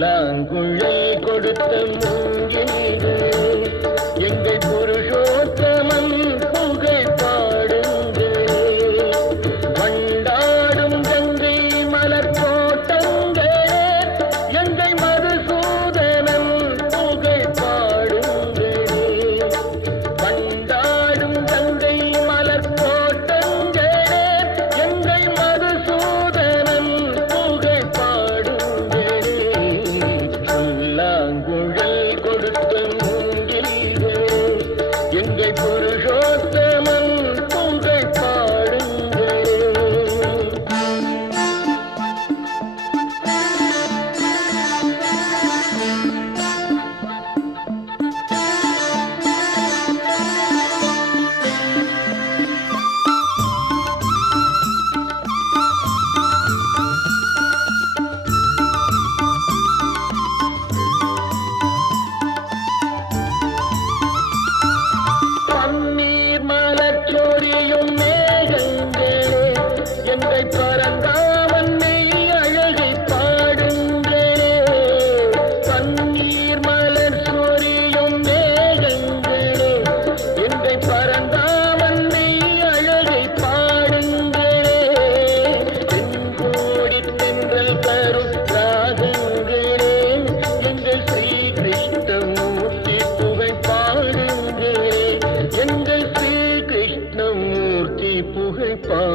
புல்லாங்குழல் கொடுத்த ಪಾ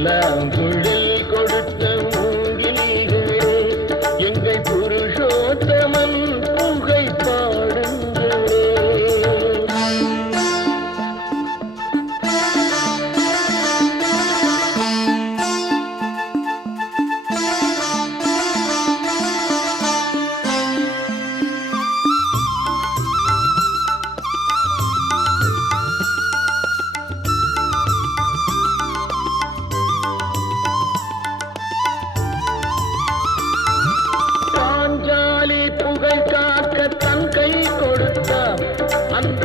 புல்லாங்குழல்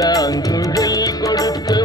புல்லாங்குழல் கொடுத்த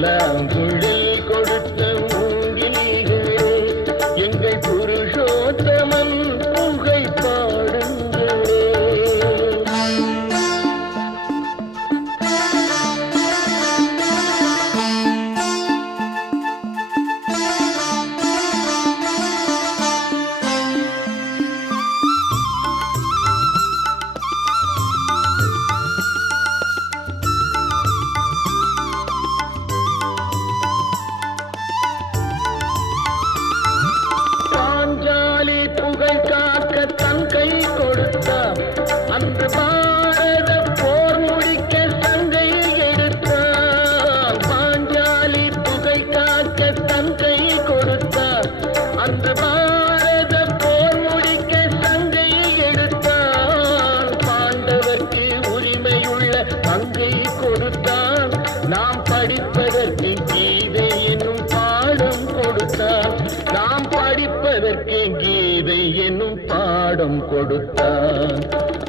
love. கொடுத்தான்.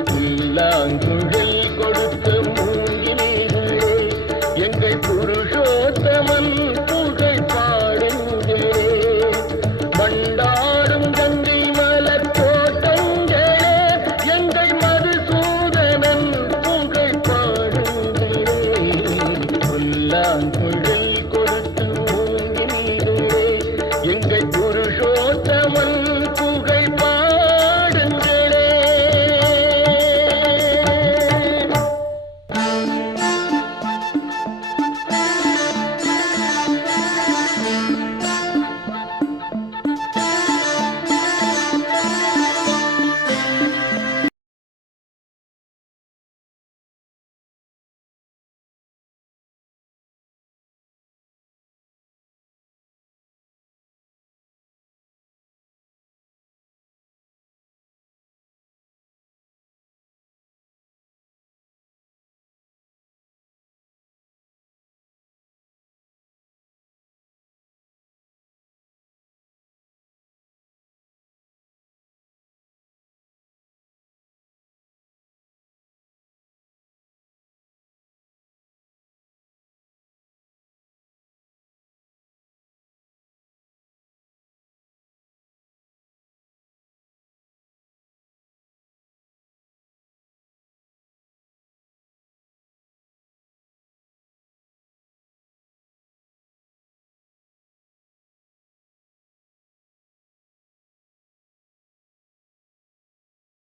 புல்லாங்குழல் கொடுத்த மூங்கிலே எங்கள் புருஷோத்தமன் புகழ் பாடுங்கே பண்டாடும் கங்கை மலர் தோட்டங்களே எங்கள் மதுசூதனன் புகழ் பாடுங்கே புல்லாங்குழல் கொடுத்த மூங்கிலே எங்கள் புருஷோ